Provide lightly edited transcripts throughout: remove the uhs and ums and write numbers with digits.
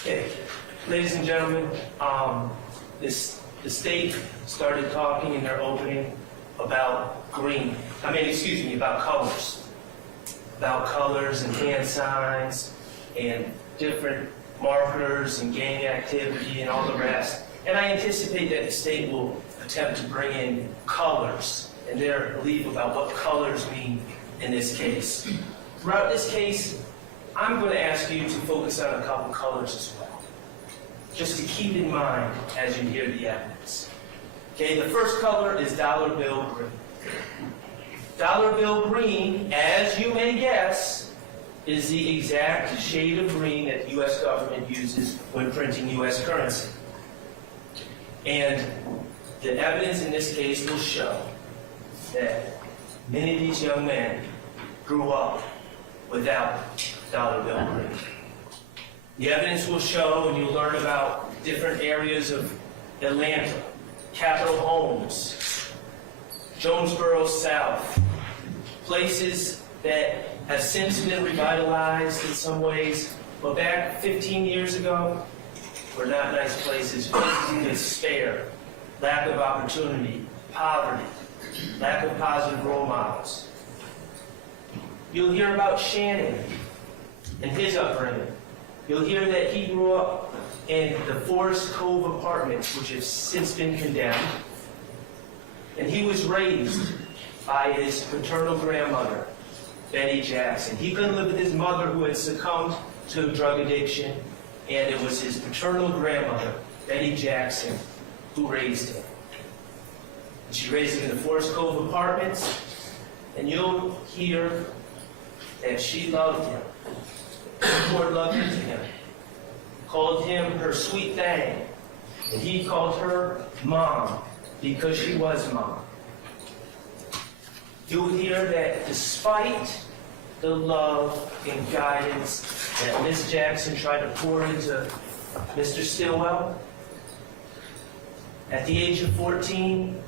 Okay, ladies and gentlemen, the state started talking in their opening about about colors and hand signs and different markers and gang activity and all the rest. And I anticipate that the state will attempt to bring in colors and their belief about what colors mean in this case. Throughout this case, I'm going to ask you to focus on a couple colors as well, just to keep in mind as you hear the evidence. Okay, the first color is dollar bill green. Dollar bill green, as you may guess, is the exact shade of green that the U.S. government uses when printing U.S. currency. And the evidence in this case will show that many of these young men grew up without dollar bill green. The evidence will show, and you'll learn about different areas of Atlanta, Capitol Homes, Jonesboro South, places that have since been revitalized in some ways, but back 15 years ago were not nice places. Places in despair, lack of opportunity, poverty, lack of positive role models. You'll hear about Shannon and his upbringing. You'll hear that he grew up in the Forest Cove Apartments, which have since been condemned. And he was raised by his paternal grandmother, Betty Jackson. He couldn't live with his mother, who had succumbed to drug addiction, and it was his paternal grandmother, Betty Jackson, who raised him. And she raised him in the Forest Cove Apartments, and you'll hear that she loved him, poured love into him, called him her sweet thing, and he called her Mom because she was Mom. You'll hear that despite the love and guidance that Miss Jackson tried to pour into Mr. Stillwell, at the age of 14,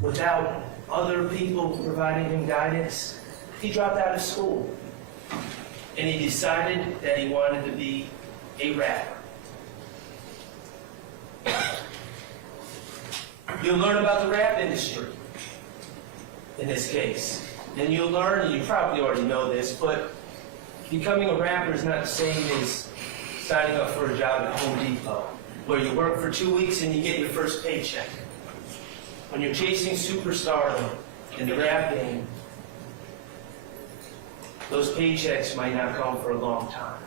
without other people providing him guidance, he dropped out of school. And he decided that he wanted to be a rapper. You'll learn about the rap industry in this case. And you'll learn, and you probably already know this, but becoming a rapper is not the same as signing up for a job at Home Depot, where you work for 2 weeks and you get your first paycheck. When you're chasing superstardom in the rap game, those paychecks might not come for a long time.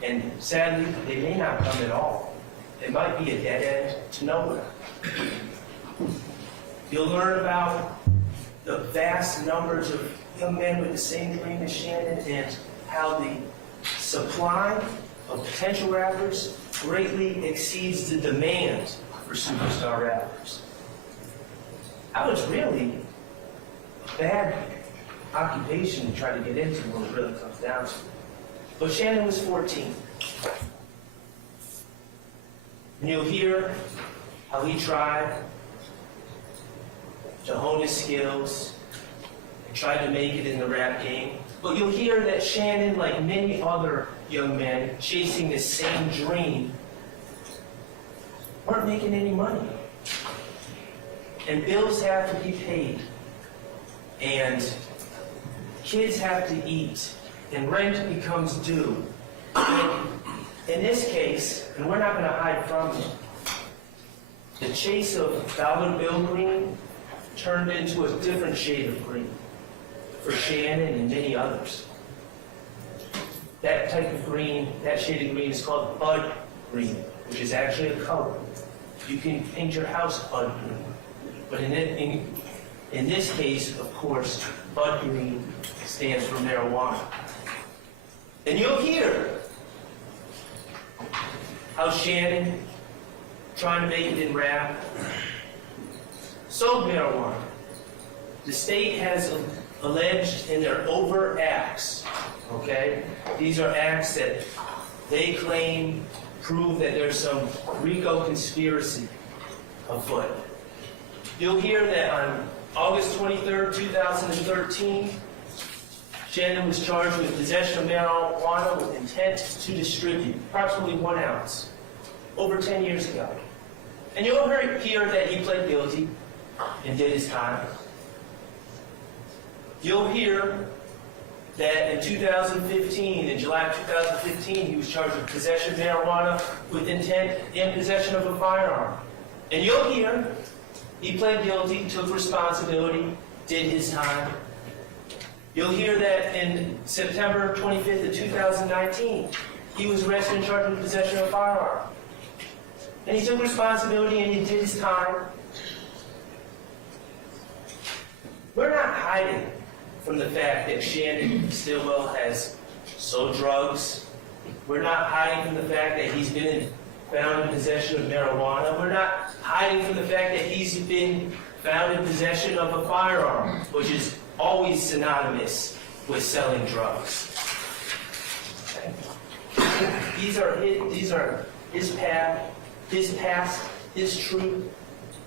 And sadly, they may not come at all. It might be a dead end to nowhere. You'll learn about the vast numbers of young men with the same dream as Shannon and how the supply of potential rappers greatly exceeds the demand for superstar rappers. That was really a bad occupation to try to get into when it really comes down to it. But Shannon was 14. And you'll hear how he tried to hone his skills and tried to make it in the rap game. But you'll hear that Shannon, like many other young men chasing this same dream, weren't making any money. And bills have to be paid. And kids have to eat, and rent becomes due. And in this case, and we're not going to hide from it, the chase of dollar bill green turned into a different shade of green for Shannon and many others. That type of green, that shade of green is called bud green, which is actually a color. You can paint your house bud green. But in this case, of course, bud green stands for marijuana. And you'll hear how Shannon, trying to make it in rap, sold marijuana. The state has alleged in their overt acts, okay? These are acts that they claim prove that there's some RICO conspiracy afoot. You'll hear that on August 23rd, 2013, Shannon was charged with possession of marijuana with intent to distribute approximately 1 ounce over 10 years ago. And you'll hear that he pled guilty and did his time. You'll hear that in 2015, in July of 2015, he was charged with possession of marijuana with intent and possession of a firearm. And you'll hear he pled guilty, took responsibility, did his time. You'll hear that in September 25th of 2019, he was arrested and charged with possession of a firearm. And he took responsibility and he did his time. We're not hiding from the fact that Shannon Stillwell has sold drugs. We're not hiding from the fact that he's been found in possession of marijuana. We're not hiding from the fact that he's been found in possession of a firearm, which is always synonymous with selling drugs. Okay? These are his path, his past, his truth,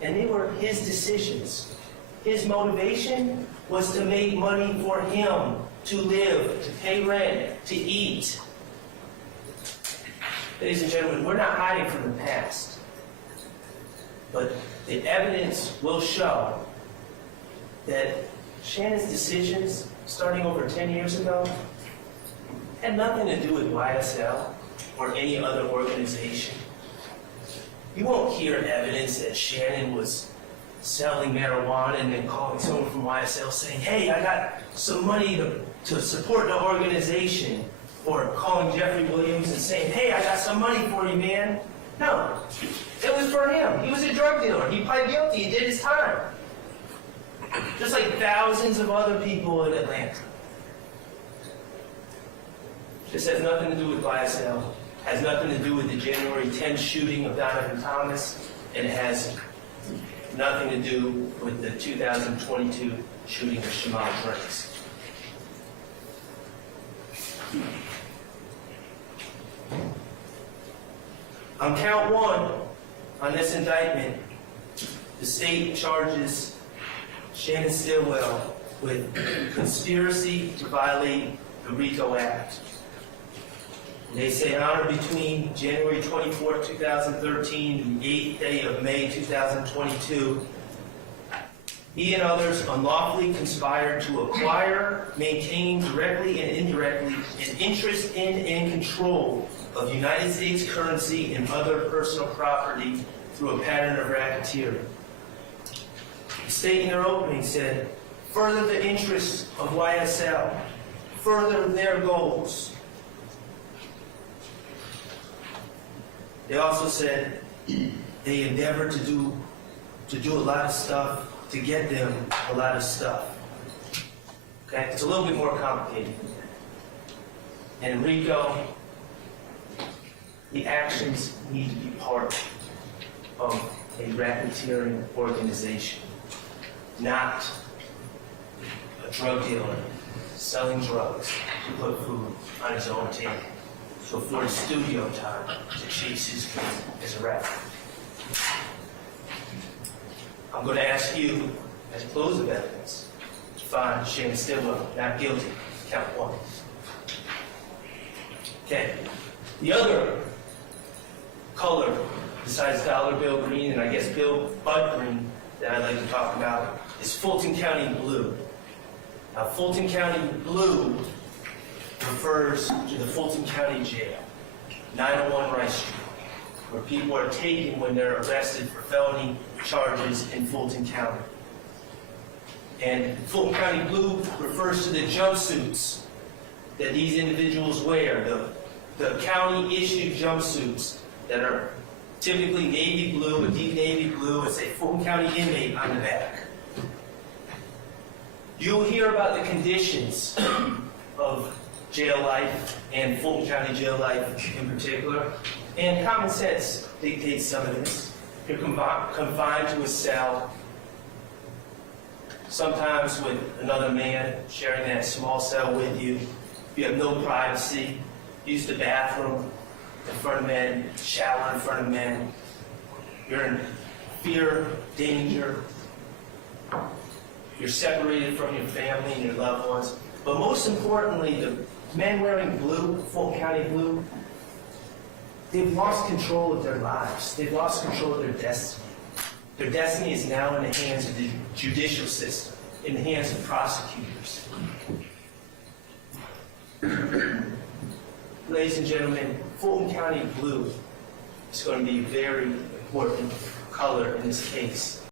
and they were his decisions. His motivation was to make money for him, to live, to pay rent, to eat. Ladies and gentlemen, we're not hiding from the past, but the evidence will show that Shannon's decisions, starting over 10 years ago, had nothing to do with YSL or any other organization. You won't hear evidence that Shannon was selling marijuana and then calling someone from YSL saying, hey, I got some money to support the organization, or calling Jeffrey Williams and saying, hey, I got some money for you, man. No, it was for him. He was a drug dealer. He pled guilty. He did his time. Just like thousands of other people in Atlanta. This has nothing to do with YSL. Has nothing to do with the January 10th shooting of Donovan Thomas. And it has nothing to do with the 2022 shooting of Jamal Drakes. On count 1, on this indictment, the state charges Shannon Stillwell with conspiracy to violate the RICO Act. They say on or between January 24, 2013 and the 8th day of May 2022, he and others unlawfully conspired to acquire, maintain directly and indirectly an interest in and control of United States currency and other personal property through a pattern of racketeering. The state in their opening said, further the interests of YSL, further their goals. They also said they endeavored to do a lot of stuff to get them a lot of stuff. Okay, it's a little bit more complicated than that. And in RICO, the actions need to be part of a racketeering organization, not a drug dealer selling drugs to put food on his own table, to afford studio time to chase his dream as a rapper. I'm going to ask you, as close of evidence, to find Shannon Stillwell not guilty. Count 1. Okay. The other color, besides dollar bill green and I guess bud green, that I'd like to talk about is Fulton County blue. Now, Fulton County blue refers to the Fulton County Jail, 901 Rice Street, where people are taken when they're arrested for felony charges in Fulton County. And Fulton County blue refers to the jumpsuits that these individuals wear, the county-issued jumpsuits that are typically navy blue, a deep navy blue, and say Fulton County inmate on the back. You'll hear about the conditions of jail life and Fulton County jail life in particular. And common sense dictates some of this. You're confined to a cell, sometimes with another man sharing that small cell with you. You have no privacy. Use the bathroom in front of men, shower in front of men. You're in fear, danger. You're separated from your family and your loved ones. But most importantly, the men wearing blue, Fulton County blue, they've lost control of their lives. They've lost control of their destiny. Their destiny is now in the hands of the judicial system, in the hands of prosecutors. Ladies and gentlemen, Fulton County blue is going to be a very important color in this case.